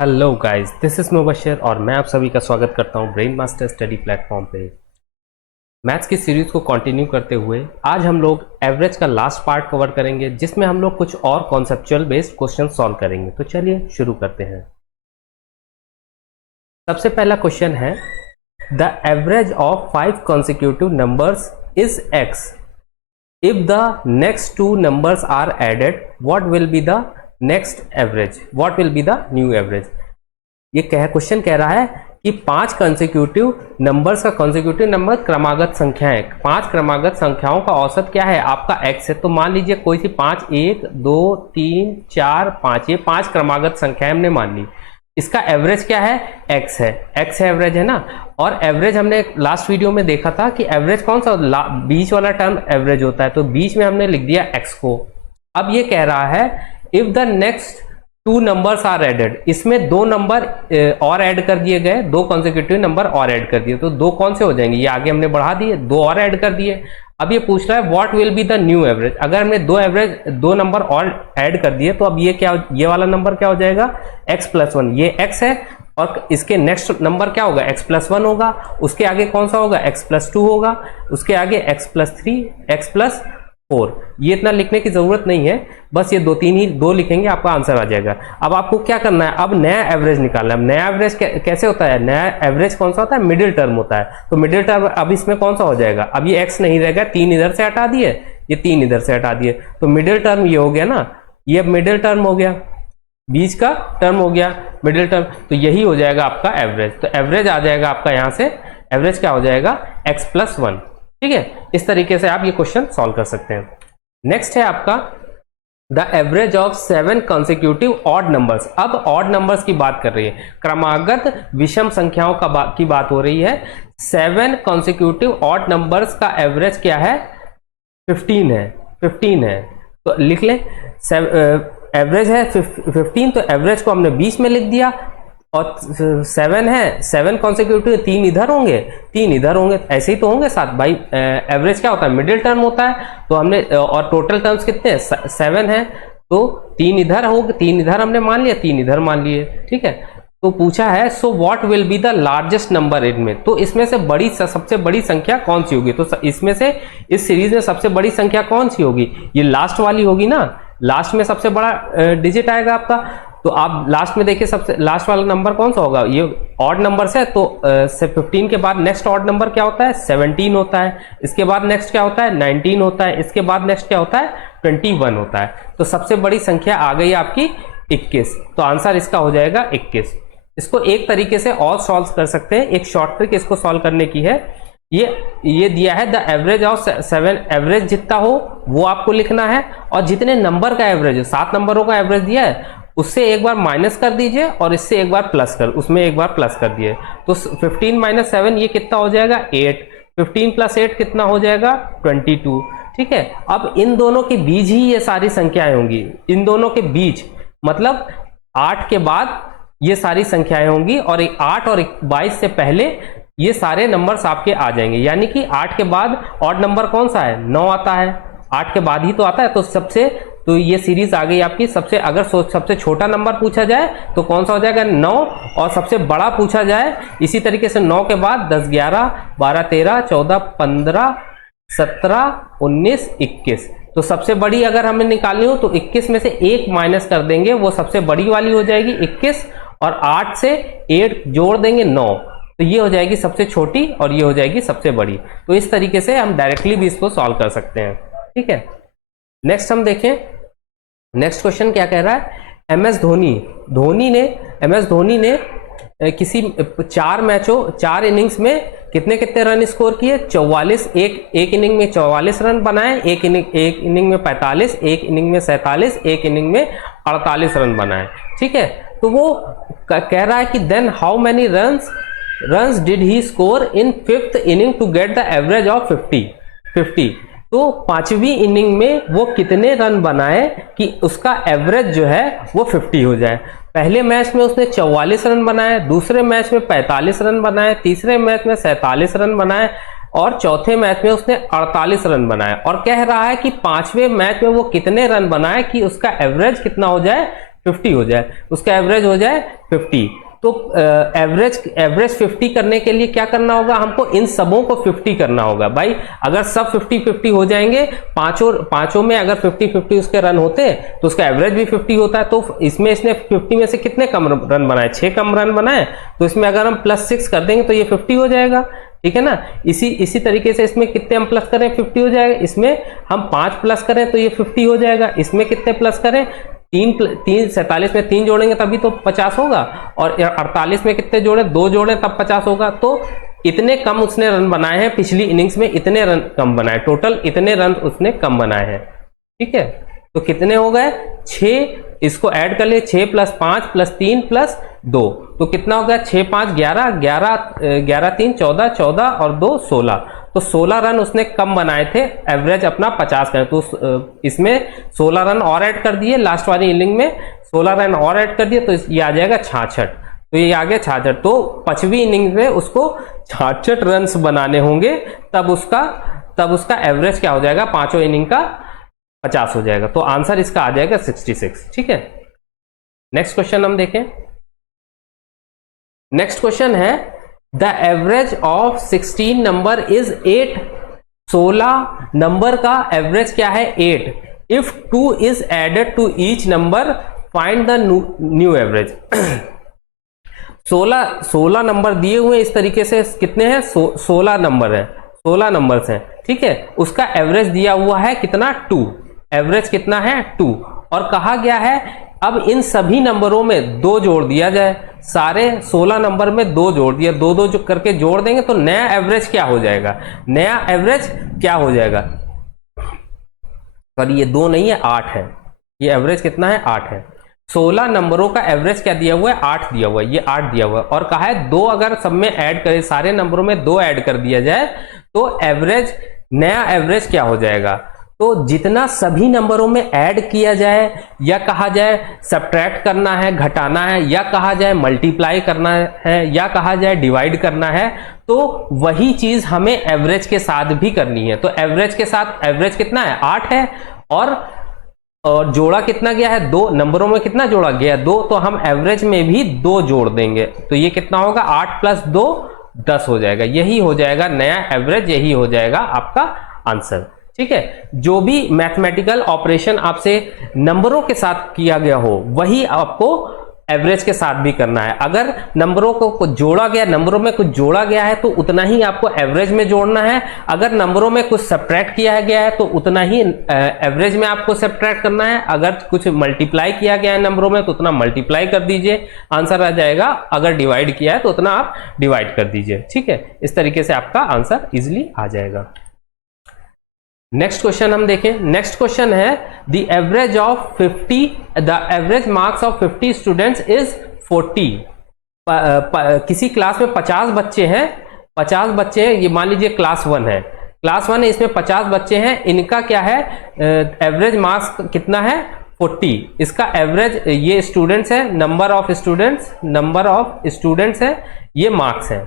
Hello guys, this is Mubashar और मैं आप सभी का स्वागत करता हूं ब्रेन मास्टर स्टडी प्लेटफॉर्म पे। मैथ्स की सीरीज को कंटिन्यू करते हुए आज हम लोग एवरेज का लास्ट पार्ट कवर करेंगे, जिसमें हम लोग कुछ और कॉन्सेप्चुअल बेस्ड क्वेश्चन सॉल्व करेंगे। तो चलिए शुरू करते हैं। सबसे पहला क्वेश्चन है, the average of 5 consecutive numbers is x। If the next 2 numbers are added, what will be the next average, what will be the new average. ये क्वेश्चन कह रहा है कि 5 कंसेक्यूटिव नंबर्स का कंसेक्यूटिव नंबर क्रमागत संख्याएं, 5 क्रमागत संख्याओं का औसत क्या है, आपका x है। तो मान लीजिए कोई सी 5, 1 2 3 4 5, ये 5 क्रमागत संख्याएं हमने मान ली। इसका एवरेज क्या है, x है, x है एवरेज, है ना। और एवरेज हमने लास्ट वीडियो में देखा था कि एवरेज कौन सा बीच वाला टर्म एवरेज होता है, तो बीच में हमने लिख दिया x को। अब ये कह रहा है if the next 2 numbers are added, इसमें 2 नंबर और ऐड कर दिए गए, 2 कॉन्सेक्यूटिव नंबर और ऐड कर दिए। तो 2 कौन से हो जाएंगे, ये आगे हमने बढ़ा दिए, 2 और ऐड कर दिए। अब ये पूछ रहा है what will be the new average. अगर हमने 2 नंबर और ऐड कर दिए तो अब ये क्या, ये वाला नंबर क्या हो जाएगा, x+1। ये x है और इसके नेक्स्ट नंबर क्या होगा, x+1 होगा। उसके आगे कौन सा होगा, x+2 होगा। उसके आगे x+3, x+4। ये इतना लिखने की जरूरत नहीं है, बस ये 2 लिखेंगे, आपका आंसर आ जाएगा। अब आपको क्या करना है, अब नया एवरेज निकालना है। नया एवरेज कैसे होता है, नया एवरेज कौन सा होता है, मिडिल टर्म होता है। तो मिडिल टर्म अब इसमें कौन सा हो जाएगा, अब ये x नहीं रहेगा, 3 इधर से हटा दिए, ये 3 इधर से हटा दिए, तो मिडिल टर्म ये हो गया ना, ये अब मिडिल टर्म हो गया, बीच का टर्म हो गया मिडिल टर्म। तो यही हो जाएगा आपका एवरेज। तो एवरेज आ जाएगा आपका यहां से, एवरेज क्या हो जाएगा, x+1। ठीक है, इस तरीके से आप ये क्वेश्चन सॉल्व कर सकते हैं। नेक्स्ट है आपका the average of 7 consecutive odd numbers. अब ऑड नंबर्स की बात कर रही है, क्रमागत विषम संख्याओं की बात हो रही है। 7 consecutive ऑड नंबर्स का एवरेज क्या है, 15 है, 15 है। तो लिख लें, एवरेज है 15, तो एवरेज को हमने 20 में लिख दिया। और 7 है, 7 कॉन्सेक्यूटिव, 3 इधर होंगे, 3 इधर होंगे, ऐसे ही तो होंगे साथ भाई। एवरेज क्या होता है, मिडिल टर्म होता है। तो हमने, और टोटल टर्म्स कितने हैं, 7 है, तो 3 इधर होंगे, 3 इधर हमने मान लिया, 3 इधर मान लिए। ठीक है, तो पूछा है so what will be the largest number इनमें। तो इसमें से सबसे बड़ी संख्या कौन सी होगी। तो इसमें से, इस सीरीज में सबसे बड़ी संख्या कौन सी होगी, ये लास्ट वाली होगी ना। लास्ट में सबसे बड़ा डिजिट आएगा आपका। तो आप लास्ट में देखिए, सबसे लास्ट वाला नंबर कौन सा होगा, ये ऑड नंबर है। तो 15 के बाद नेक्स्ट ऑड नंबर क्या होता है, 17 होता है। इसके बाद नेक्स्ट क्या होता है, 19 होता है। इसके बाद नेक्स्ट क्या होता है, 21 होता है। तो सबसे बड़ी संख्या आ गई आपकी 21। तो आंसर इसका हो जाएगा 21। इसको एक तरीके से और सॉल्व कर सकते हैं, एक शॉर्ट ट्रिक इसको सॉल्व करने की है। ये दिया है द एवरेज ऑफ 7, एवरेज जितना हो वो आपको लिखना है, और जितने नंबर का एवरेज है, 7 नंबरों का एवरेज दिया है, उससे एक बार माइनस कर दीजिए और इससे एक बार प्लस उसमें एक बार प्लस कर दिए। तो 15 - 7 ये कितना हो जाएगा, 8। 15 + 8 कितना हो जाएगा, 22। ठीक है, अब इन दोनों के बीच ही ये सारी संख्याएं होंगी, इन दोनों के बीच, मतलब 8 के बाद ये सारी संख्याएं होंगी, और 8 और 22 से पहले ये सारे नंबर्स आपके आ जाएंगे। यानी कि 8 के बाद ऑड नंबर कौन सा है, 9 आता है, 8 के बाद ही तो आता है। तो ये सीरीज आ गई आपकी। अगर सबसे छोटा नंबर पूछा जाए तो कौन सा हो जाएगा, 9। और सबसे बड़ा पूछा जाए इसी तरीके से, 9 के बाद 10, 11, 12, 13, 14, 15, 17, 19, 21। तो सबसे बड़ी अगर हमें निकालनी हो तो 21 में से 1 माइनस कर देंगे, वो सबसे बड़ी वाली हो जाएगी 21, और 8 से 8 जोड़ देंगे 9, तो ये हो जाएगी सबसे छोटी और ये हो जाएगी सबसे बड़ी। तो इस तरीके से हम डायरेक्टली भी इसको सॉल्व कर सकते हैं। ठीक है, नेक्स्ट हम देखें, नेक्स्ट क्वेश्चन क्या कह रहा है, एमएस धोनी ने किसी 4 इनिंग्स में कितने रन स्कोर किए, 44। एक इनिंग में 44 रन बनाए, एक इनिंग में 45, एक इनिंग में 47, एक इनिंग में 48 रन बनाए। ठीक है, तो वो कह रहा है कि then how many runs did he score in 5th inning to get the average of 50। तो 5वीं इनिंग में वो कितने रन बनाए कि उसका एवरेज जो है वो 50 हो जाए। पहले मैच में उसने 44 रन बनाए, दूसरे मैच में 45 रन बनाए, तीसरे मैच में 47 रन बनाए, और चौथे मैच में उसने 48 रन बनाए। और कह रहा है कि 5वें मैच में वो कितने रन बनाए कि उसका एवरेज कितना हो जाए, 50 हो जाए, उसका एवरेज हो जाए 50। तो एवरेज 50 करने के लिए क्या करना होगा, हमको इन सबों को 50 करना होगा भाई। अगर सब 50-50 हो जाएंगे, पांचों में अगर 50-50 उसके रन होते तो उसका एवरेज भी 50 होता है। तो इसमें इसने 50 में से कितने कम रन बनाए, 6 कम रन बनाए, तो इसमें अगर हम +6 कर देंगे तो ये 50 हो जाएगा, ठीक है ना। इसी तरीके से इसमें कितने हम प्लस करें 50 हो जाएगा, इसमें हम 5 प्लस करें तो ये 50 हो जाएगा, इसमें कितने प्लस करें 47 में 3 जोड़ेंगे तभी तो 50 होगा, और 48 में कितने जोड़े 2 जोड़े तब 50 होगा। तो इतने कम उसने रन बनाए हैं, पिछली इनिंग्स में इतने रन कम बनाए, टोटल इतने रन उसने कम बनाए हैं, ठीक है। तो कितने हो गए 6, इसको ऐड कर लिए 6 + 5 + 3 + 2, तो कितना हो गया 6 5 11 11 3 14 14 और 2 16, तो 16 रन उसने कम बनाए थे, एवरेज अपना 50 का। तो इसमें 16 रन और ऐड कर दिए, लास्ट वाली इनिंग में 16 रन और ऐड कर दिए, तो ये आ जाएगा 66, तो ये आ गया 66। तो 5वीं इनिंग में उसको 66 रन बनाने होंगे, तब उसका एवरेज क्या हो जाएगा, पांचों इनिंग का 50 हो जाएगा। तो आंसर इसका आ जाएगा 66, ठीक है। नेक्स्ट क्वेश्चन हम देखें। नेक्स्ट क्वेश्चन है the average of 16 number is 8। 16 number का एवरेज क्या है 8। If 2 is added to each number find the new average. 16 number दिए हुए इस तरीके से, कितने हैं 16 नंबर है, 16 नंबर्स हैं, ठीक है। उसका एवरेज दिया हुआ है कितना 2, एवरेज कितना है 2, और कहा गया है अब इन सभी नंबरों में 2 जोड़ दिया जाए, सारे 16 नंबर में 2 जोड़ दिया, 2 जो करके जोड़ देंगे तो नया एवरेज क्या हो जाएगा, नया एवरेज क्या हो जाएगा, सॉरी ये 2 नहीं है 8 है, ये एवरेज कितना है 8 है। 16 नंबरों का एवरेज क्या दिया हुआ है 8 दिया हुआ है, ये 8 दिया हुआ है, और कहा है 2 अगर सब में ऐड करें, सारे नंबरों में 2 ऐड कर दिया जाए तो एवरेज, नया एवरेज क्या हो जाएगा। तो जितना सभी नंबरों में ऐड किया जाए, या कहा जाए सब्ट्रैक्ट करना है, घटाना है, या कहा जाए मल्टीप्लाई करना है, या कहा जाए डिवाइड करना है, तो वही चीज हमें एवरेज के साथ भी करनी है। तो एवरेज के साथ, एवरेज कितना है 8 है, और जोड़ा कितना गया है 2, नंबरों में कितना जोड़ा गया 2, तो हम एवरेज में भी 2 जोड़ देंगे, तो ये कितना होगा 8 + 2 10 हो जाएगा, यही हो जाएगा नया एवरेज, यही हो जाएगा आपका आंसर, ठीक है। जो भी मैथमेटिकल ऑपरेशन आपसे नंबरों के साथ किया गया हो वही आपको एवरेज के साथ भी करना है। अगर नंबरों को कुछ जोड़ा गया, नंबरों में कुछ जोड़ा गया है तो उतना ही आपको एवरेज में जोड़ना है, अगर नंबरों में कुछ सब्ट्रैक्ट किया गया है तो उतना ही एवरेज में आपको सब्ट्रैक्ट करना है, अगर कुछ मल्टीप्लाई किया गया है नंबरों में तो उतना मल्टीप्लाई कर दीजिए, आंसर आ जाएगा। अगर डिवाइड किया है तो उतना आप डिवाइड कर दीजिए, ठीक है। इस तरीके से आपका आंसर इजिली आ जाएगा। नेक्स्ट क्वेश्चन हम देखें। नेक्स्ट क्वेश्चन है the average of 50, the average marks of 50 students is 40। किसी क्लास में 50 बच्चे हैं, 50 बच्चे हैं, ये मान लीजिए क्लास 1 है, क्लास 1 है, इसमें 50 बच्चे हैं, इनका क्या है एवरेज मार्क्स कितना है 40। इसका एवरेज, ये स्टूडेंट्स है, नंबर ऑफ स्टूडेंट्स है, ये मार्क्स है,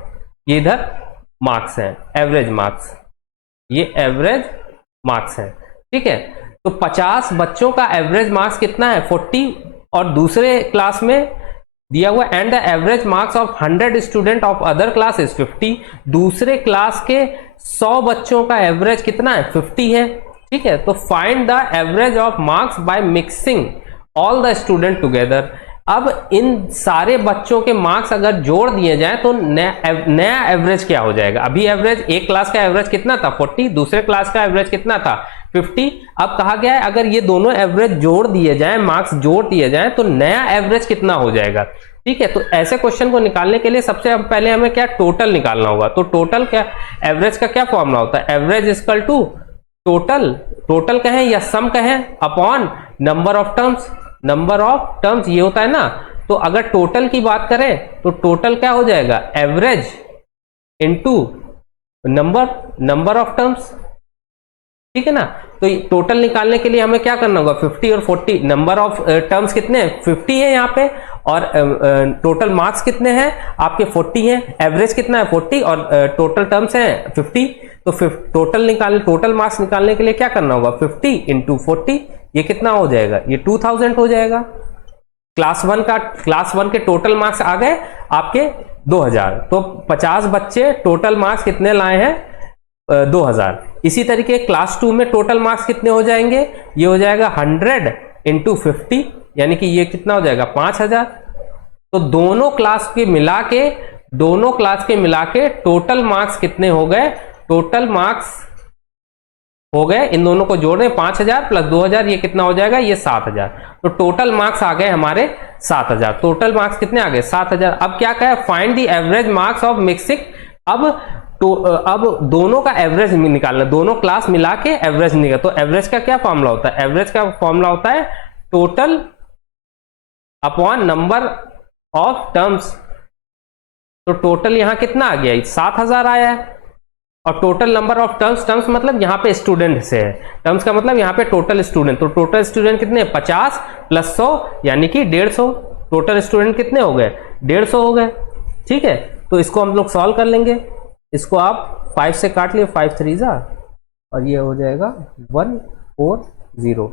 ये इधर मार्क्स है, एवरेज मार्क्स, ये एवरेज मार्क्स है, ठीक है। तो 50 बच्चों का एवरेज मार्क्स कितना है 40, और दूसरे क्लास में दिया हुआ and the average marks of 100 student of other class is 50। दूसरे क्लास के 100 बच्चों का एवरेज कितना है 50 है, ठीक है। तो find the average of marks by mixing all the student together. अब इन सारे बच्चों के मार्क्स अगर जोड़ दिए जाएं तो नया एवरेज क्या हो जाएगा। अभी एवरेज, एक क्लास का एवरेज कितना था 40, दूसरे क्लास का एवरेज कितना था 50। अब कहा गया है अगर ये दोनों एवरेज जोड़ दिए जाएं, मार्क्स जोड़ दिए जाएं तो नया एवरेज कितना हो जाएगा, ठीक है। तो ऐसे क्वेश्चन को निकालने के लिए सबसे पहले हमें क्या टोटल निकालना होगा। तो टोटल क्या, एवरेज का क्या फॉर्मूला होता है, एवरेज इक्वल टू टोटल कहें या सम कहें अपॉन नंबर ऑफ टर्म्स, ये होता है ना। तो अगर टोटल की बात करें तो टोटल क्या हो जाएगा average into number of terms, ठीक है ना। तो टोटल निकालने के लिए हमें क्या करना होगा 50 और 40, नंबर ऑफ टर्म्स कितने हैं 50 है यहाँ पे, और टोटल मार्क्स कितने हैं आपके 40 हैं, एवरेज कितना है 40 और टोटल टर्म्स हैं 50। तो टोटल मार्क्स निकालने के लिए क्या करना होगा 50 इंटू 40, ये कितना हो जाएगा, ये 2000 हो जाएगा, क्लास वन के टोटल मार्क्स आ गए आपके 2000, तो 50 बच्चे टोटल मार्क्स कितने लाए हैं 2000। इसी तरीके क्लास 2 में टोटल मार्क्स कितने हो जाएंगे, ये हो जाएगा 100 इंटू 50, यानी कि ये कितना हो जाएगा 5000। तो दोनों क्लास के मिला के टोटल मार्क्स कितने हो गए, टोटल मार्क्स हो गए, इन दोनों को जोड़ रहे 5000 प्लस 2000, ये कितना हो जाएगा, ये 7000। तो टोटल मार्क्स आ गए हमारे 7000। टोटल मार्क्स कितने आ गए 7000। अब क्या कहे, find the average marks of mixing. अब दोनों का एवरेज निकालना, दोनों क्लास मिला के एवरेज निकाल। तो एवरेज का क्या फॉर्मूला होता है, एवरेज का फॉर्मूला होता है total upon number of terms. तो टोटल यहां कितना आ गया 7000 आया है, और टोटल नंबर ऑफ टर्म्स मतलब यहाँ पे स्टूडेंट से है, टर्म्स का मतलब यहाँ पे टोटल स्टूडेंट। तो टोटल स्टूडेंट कितने 50 प्लस 100 यानी कि 150। टोटल स्टूडेंट कितने हो गए 150 हो गए। ठीक है, तो इसको हम लोग सॉल्व कर लेंगे। इसको आप 5 से काट लिए, 5 3 जा, और ये हो जाएगा 140,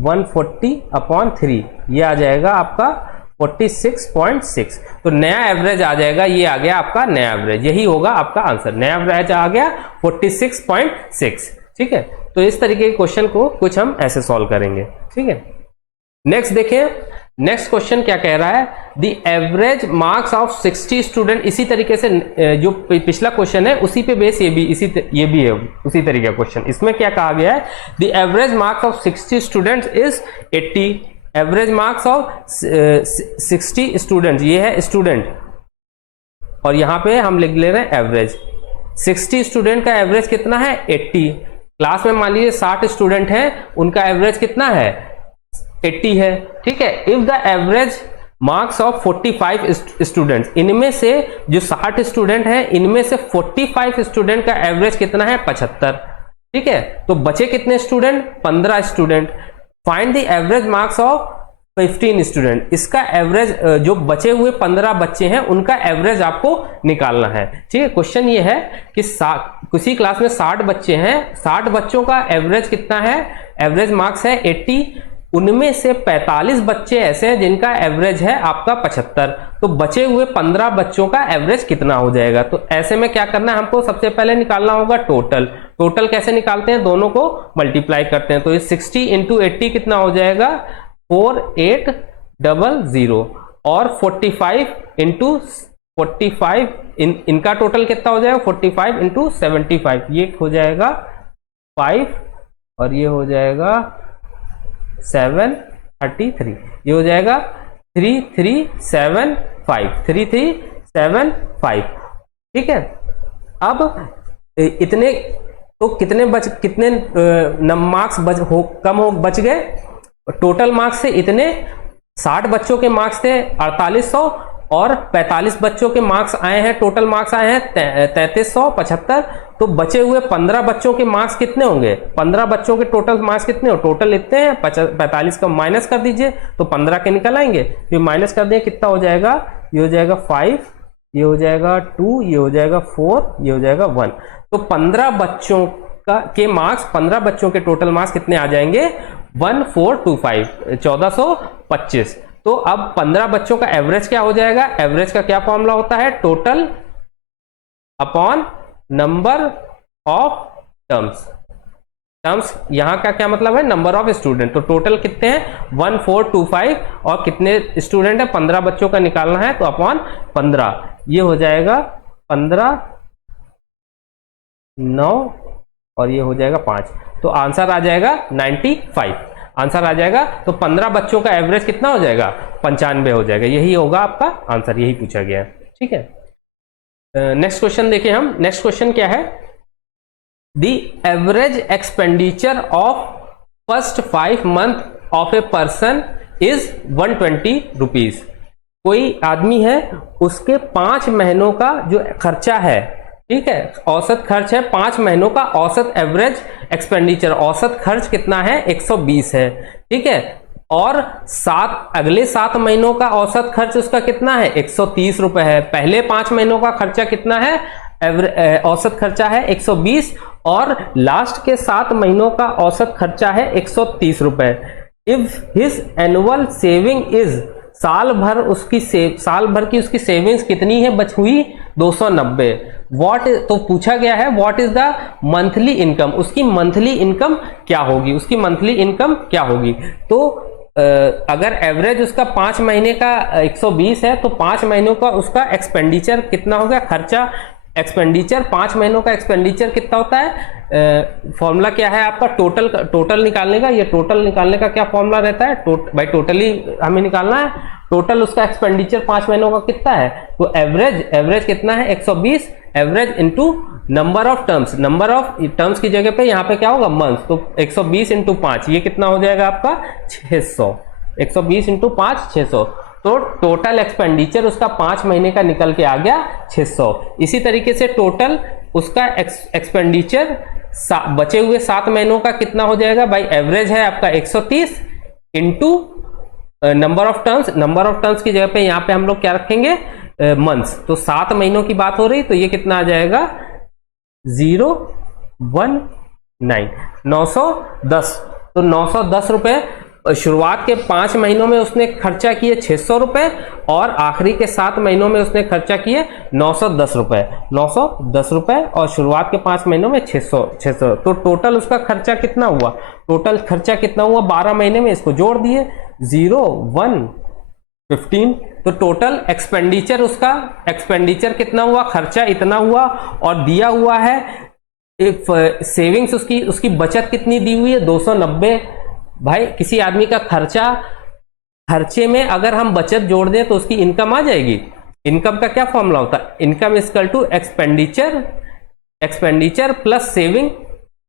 140 अपॉन 3, ये आ जाएगा आपका 46.6। तो नया एवरेज आ जाएगा, ये आ गया आपका नया एवरेज, यही होगा आपका आंसर। नया एवरेज आ गया 46.6। ठीक है, तो इस तरीके के क्वेश्चन को कुछ हम ऐसे सॉल्व करेंगे। ठीक है, नेक्स्ट देखिए, नेक्स्ट क्वेश्चन क्या कह रहा है, the average marks of 60 student. इसी तरीके से जो पिछला क्वेश्चन है उसी पे बेस ये भी है उसी तरीके का क्वेश्चन। इसमें क्या कहा गया है, the average marks of 60 students is 80। Average marks of 60 student, ये है स्टूडेंट, और यहां पे हम लिख ले रहे हैं एवरेज। 60 स्टूडेंट का एवरेज कितना है 80। क्लास में मान लीजिए 60 स्टूडेंट हैं, उनका एवरेज कितना है 80 है। ठीक है, if the average marks of 45 students, इनमें से जो 60 स्टूडेंट हैं इनमें से 45 स्टूडेंट का एवरेज कितना है 75। ठीक है, तो बचे कितने student 15 student. Find the average marks of 15 student. इसका एवरेज जो बचे हुए 15 बच्चे हैं उनका एवरेज आपको निकालना है। ठीक है, क्वेश्चन ये है कि किसी क्लास में 60 बच्चे हैं, 60 बच्चों का एवरेज कितना है, एवरेज मार्क्स है 80, उनमें से 45 बच्चे ऐसे हैं जिनका एवरेज है आपका 75। तो बचे हुए 15 बच्चों का एवरेज कितना हो जाएगा। तो ऐसे में क्या करना है, हमको सबसे पहले निकालना होगा टोटल। टोटल कैसे निकालते हैं, दोनों को मल्टीप्लाई करते हैं। तो ये 60 इंटू 80 कितना हो जाएगा 4800, और 45 इंटू 45 इनका टोटल कितना हो जाएगा 45 इंटू 75, ये हो जाएगा 5, और ये हो जाएगा 733, ये हो जाएगा 3375। ठीक है, अब इतने तो कितने मार्क्स बच गए टोटल मार्क्स से। इतने 60 बच्चों के मार्क्स थे 4800, और 45 बच्चों के मार्क्स आए हैं, टोटल मार्क्स आए हैं 3375। तो बचे हुए 15 बच्चों के मार्क्स कितने होंगे, 15 बच्चों के टोटल मार्क्स कितने हो, टोटल इतने हैं 45 का माइनस कर दीजिए तो 15 के निकल आएंगे। फिर माइनस कर दें कितना हो जाएगा, ये हो जाएगा 5, ये हो जाएगा 2, ये हो जाएगा 4, ये हो जाएगा 1। तो 15 बच्चों के मार्क्स, 15 बच्चों के टोटल मार्क्स कितने आ जाएंगे 1425, 1425। तो अब 15 बच्चों का एवरेज क्या हो जाएगा, एवरेज का क्या फॉर्मूला होता है, total upon number of terms. Terms यहां का क्या मतलब है, नंबर ऑफ स्टूडेंट। तो टोटल कितने हैं 1425, और कितने स्टूडेंट है 15 बच्चों का निकालना है, तो अपॉन 15, ये हो जाएगा 15 9, और ये हो जाएगा 5। तो आंसर आ जाएगा 95, आंसर आ जाएगा। तो 15 बच्चों का एवरेज कितना हो जाएगा 95 हो जाएगा, यही होगा आपका आंसर, यही पूछा गया है। ठीक है, नेक्स्ट क्वेश्चन देखिए हम। नेक्स्ट क्वेश्चन क्या है, the average expenditure of first 5 month of a person is 120 rupees. कोई आदमी है, उसके 5 महीनों का जो खर्चा है, ठीक है, औसत खर्च है 5 महीनों का, औसत एवरेज एक्सपेंडिचर, औसत खर्च कितना है 120 है। ठीक है, और अगले 7 महीनों का औसत खर्च उसका कितना है 130 रुपए है। पहले 5 महीनों का खर्चा कितना है, औसत खर्चा है 120, और लास्ट के 7 महीनों का औसत खर्चा है 130 रुपए। If his annual saving is साल भर की उसकी सेविंग्स कितनी है बच हुई 290। व्हाट, तो पूछा गया है what is the monthly income, उसकी मंथली इनकम क्या होगी, उसकी मंथली इनकम क्या होगी। तो अगर एवरेज उसका 5 महीने का 120 है तो 5 महीनों का उसका एक्सपेंडिचर कितना हो गया, खर्चा, एक्सपेंडिचर 5 महीनों का एक्सपेंडिचर कितना होता है। फॉर्मूला क्या है आपका, टोटल निकालने का। ये टोटल निकालने का क्या फॉर्मूला रहता है, भाई टोटली हमें निकालना है, टोटल उसका एक्सपेंडिचर 5 महीनों का कितना है। तो एवरेज कितना है 120, average into number of terms, number of terms की जगह पे यहाँ पे क्या होगा मंथ, तो 120 इंटू 5 ये कितना हो जाएगा आपका 600, 120 इंटू 5 600। तो टोटल एक्सपेंडिचर उसका 5 महीने का निकल के आ गया 600। इसी तरीके से टोटल उसका एक्सपेंडिचर बचे हुए 7 महीनों का कितना हो जाएगा भाई, एवरेज है आपका 130 इंटू नंबर ऑफ टर्म्स की जगह पे यहाँ पे हम लोग क्या रखेंगे मंथ्स। तो 7 महीनों की बात हो रही, तो ये कितना आ जाएगा 019 910। तो 910 रुपए शुरुआत के 5 महीनों में उसने खर्चा किए 600 रुपए और आखिरी के 7 महीनों में उसने खर्चा किए 910 रुपए, 910 रुपए और शुरुआत के 5 महीनों में 600। तो टोटल उसका खर्चा कितना हुआ, टोटल खर्चा कितना हुआ 12 महीने में, इसको जोड़ दिए 0,115। तो टोटल एक्सपेंडिचर उसका, एक्सपेंडिचर कितना हुआ, खर्चा इतना हुआ और दिया हुआ है सेविंग्स उसकी बचत कितनी दी हुई है 290। भाई किसी आदमी का खर्चे में अगर हम बचत जोड़ दें तो उसकी इनकम आ जाएगी। इनकम का क्या फॉर्मूला होता है, income equal to expenditure plus saving.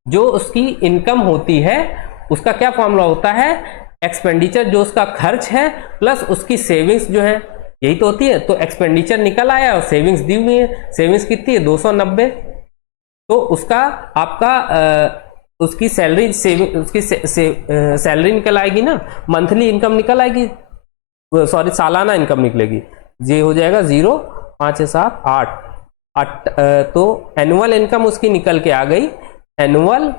जो उसकी इनकम होती है उसका क्या फॉर्मूला होता है, एक्सपेंडिचर जो उसका खर्च है प्लस उसकी सेविंग्स जो है, यही तो होती है। तो एक्सपेंडिचर निकल आया और सेविंग्स दी हुई है, सेविंग्स कितनी है 290। तो उसका आपका उसकी सैलरी सेविंग, उसकी सैलरी निकल आएगी ना, मंथली इनकम निकल आएगी, सॉरी सालाना इनकम निकलेगी। ये हो जाएगा 0 5 7 8 तो एनुअल इनकम उसकी निकल के आ गई। एनुअल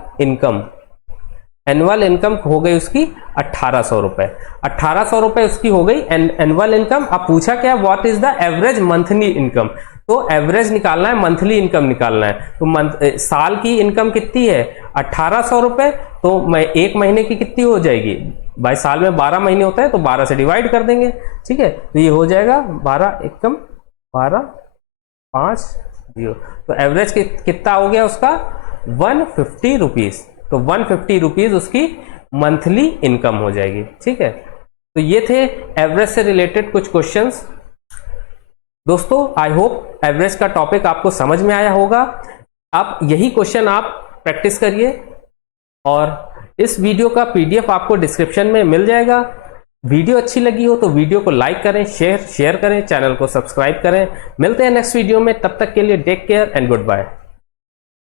इनकम हो गई उसकी 1800 रुपए, 1800 रुपए उसकी हो गई एनुअल इनकम। अब पूछा क्या, what is the average monthly income. तो एवरेज निकालना है, मंथली इनकम निकालना है। तो साल की इनकम कितनी है 1800 रुपए, तो मैं 1 महीने की कितनी हो जाएगी भाई, साल में 12 महीने होता है तो 12 से डिवाइड कर देंगे, ठीक है। तो ये हो जाएगा 12 एकम 12 5 0। तो एवरेज कितना हो गया उसका 150 रुपीज। तो 150 रुपीज उसकी मंथली इनकम हो जाएगी, ठीक है। तो ये थे एवरेज से रिलेटेड कुछ क्वेश्चंस। दोस्तों आई होप एवरेज का टॉपिक आपको समझ में आया होगा। आप यही क्वेश्चन आप प्रैक्टिस करिए और इस वीडियो का पीडीएफ आपको डिस्क्रिप्शन में मिल जाएगा। वीडियो अच्छी लगी हो तो वीडियो को लाइक करें, शेयर करें, चैनल को सब्सक्राइब करें। मिलते हैं नेक्स्ट वीडियो में, तब तक के लिए take care and good bye.